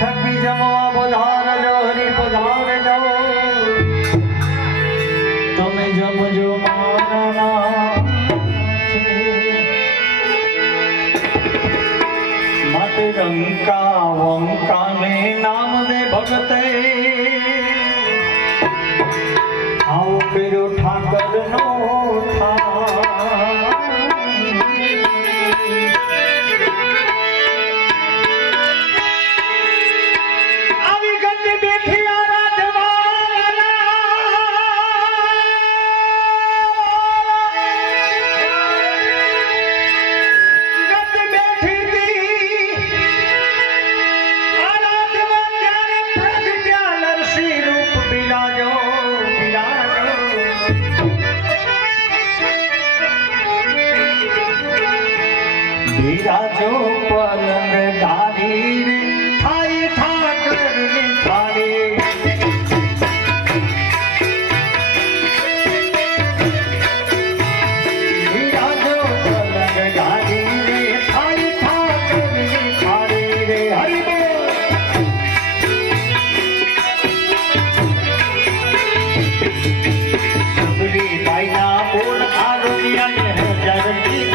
થકી જમવા પધારજો હરી પધારજો તમે જમજો મારા માટે રંકા વંકાને નામ દે ભગતે આવો કર્યો ઠાકરનો રાજો પલંગ ડારી રે થાય ઠાકર ની થાળી રાજો પલંગ ડારી રે થાય ઠાકર ની થાળી રે હરિ બોલ સબરી બાઈના બોલ આરોગ્ય જરતી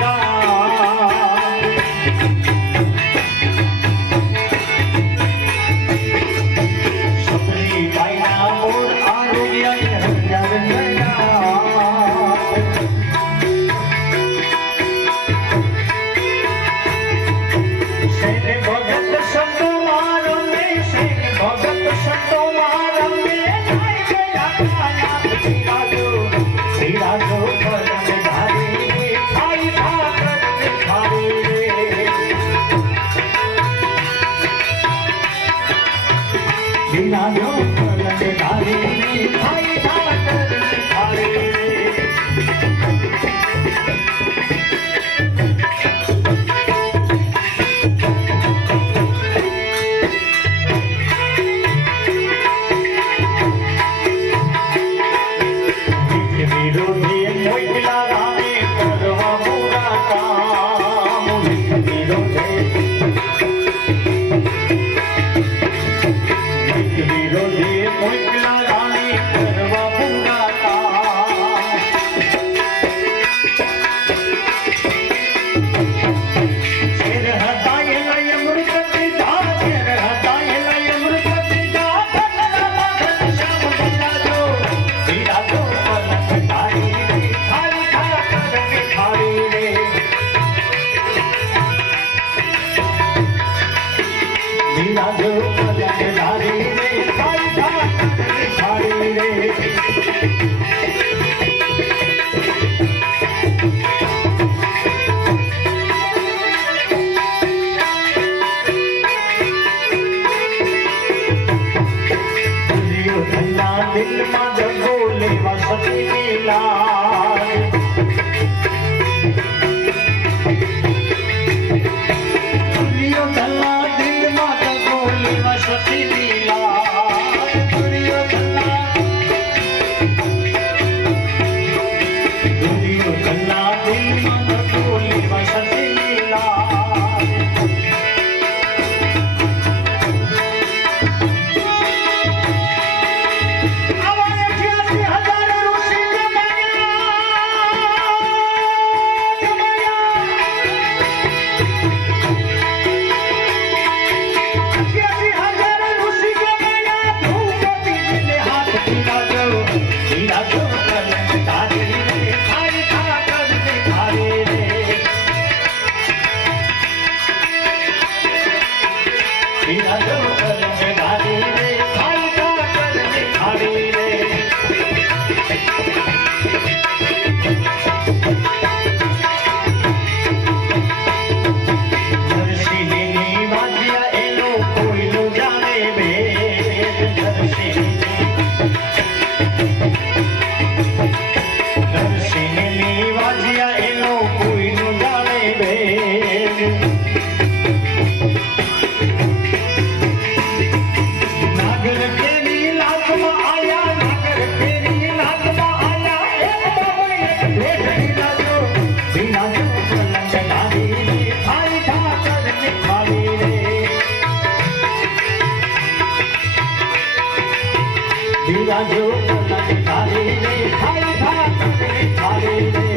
બિરાજો પલંગ ધારીને થાય ઠાકર ધારીને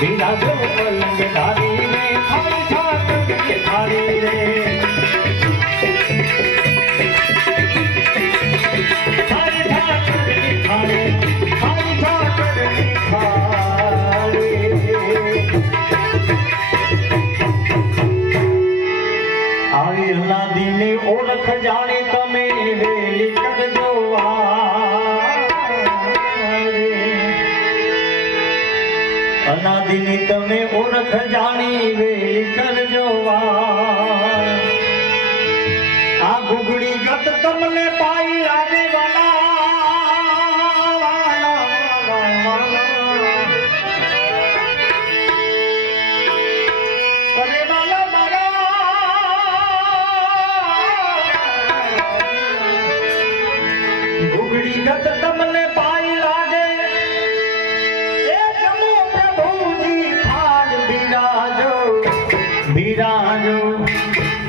બિરાજો પલંગ ધારીને થાય ઠાકર થાળી રે થાય ઠાકર થાળી થાય ઠાકર થાળી આવી અલ્લાદીની ઓળખ જાણી તમે વેલી કરજો અનાદિની તમે ઓળખ જાણી વેલી કરજો આ ગુગડી ગત તમને પાઈ લાગે વાલા અરે વાલા મારા ગુગડી ગત તમને પાઈ લાગે બિરાજો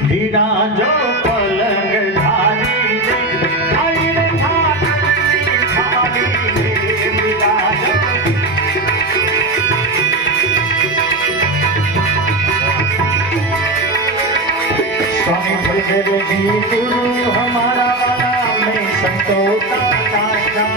બિરાજો પલંગ ધારી રે થાળી રે ઠાકરની થાળી રે બિરાજો स्वामी बलदेव जी गुरु हमारा वाला में संतों का दाता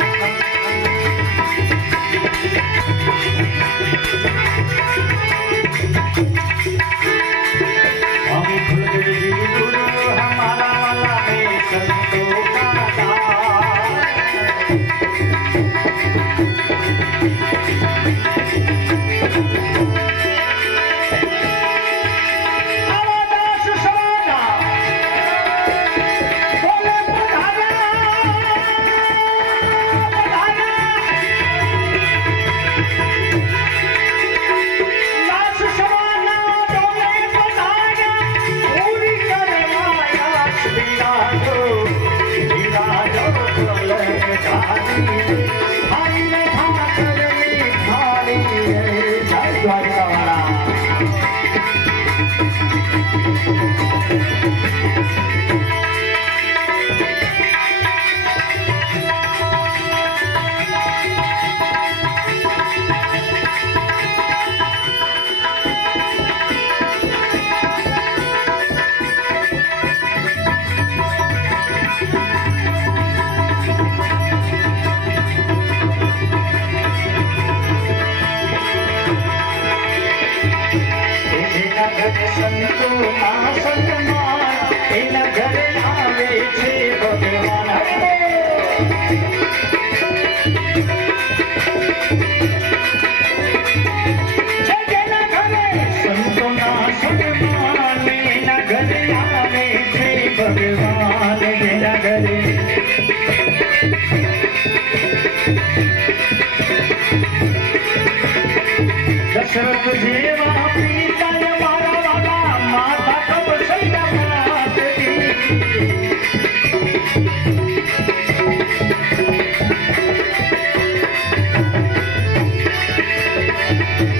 दशरथ जेवा पिता मारा वाला माता कब सैया मात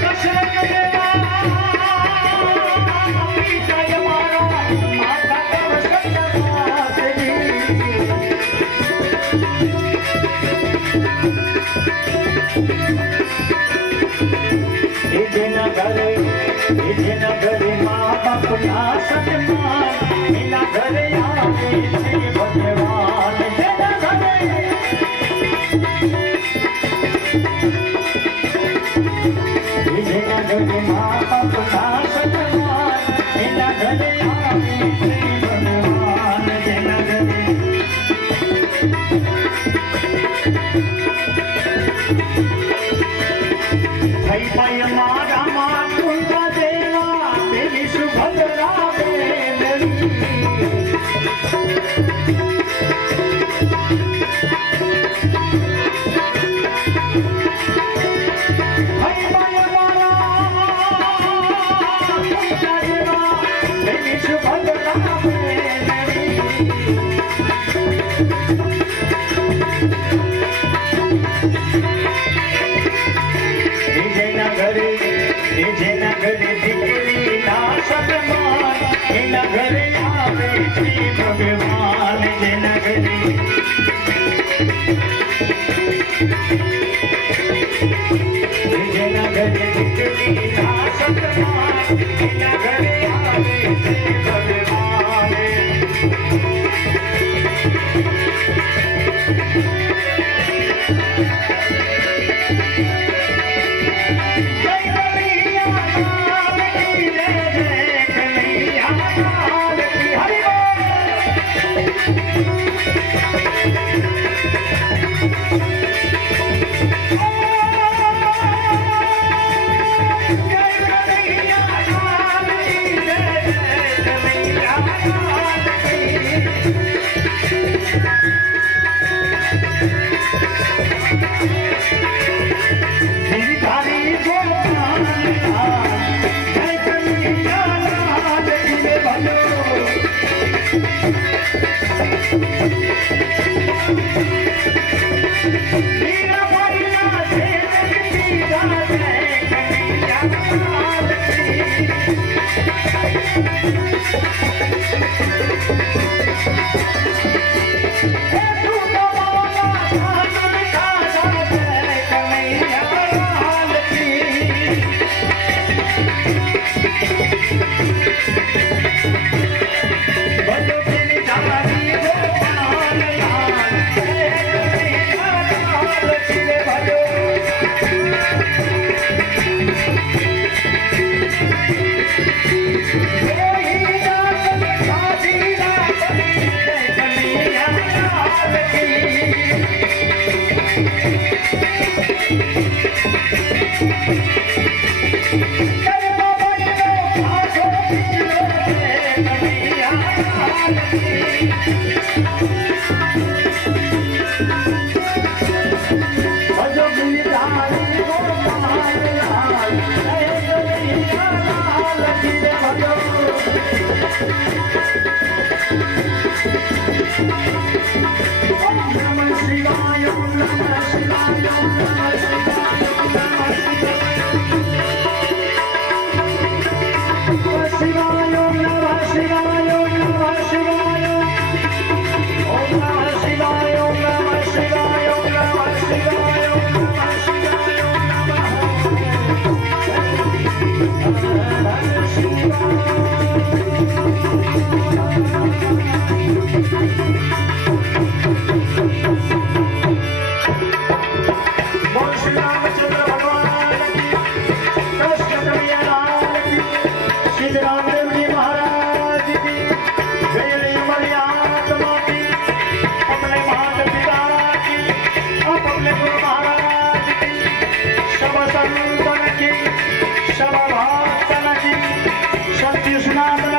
दशरथ जेवा पिता मारा माता कब सैया मात घरे माँ बाप ना सन्मान मेरा घरे आवे छे भगवान तेरा घरे माँ बाप ना सन्मान मेरा घरे आवे छे भगवान થઈ ભાઈ મારા માં કુંડા દેવા દેવી સુભદ્રા બેનડી થઈ ભાઈ મારા કુંડા દેવા દેવી સુભદ્રા બેનડી જેના ઘરે દીકરી ના સન્માન એના ઘરે આવે શ્રી ભગવાન જેના ઘરે દીકરી ના સન્માન એના ઘરે આવે શ્રી ભગવાન Krishna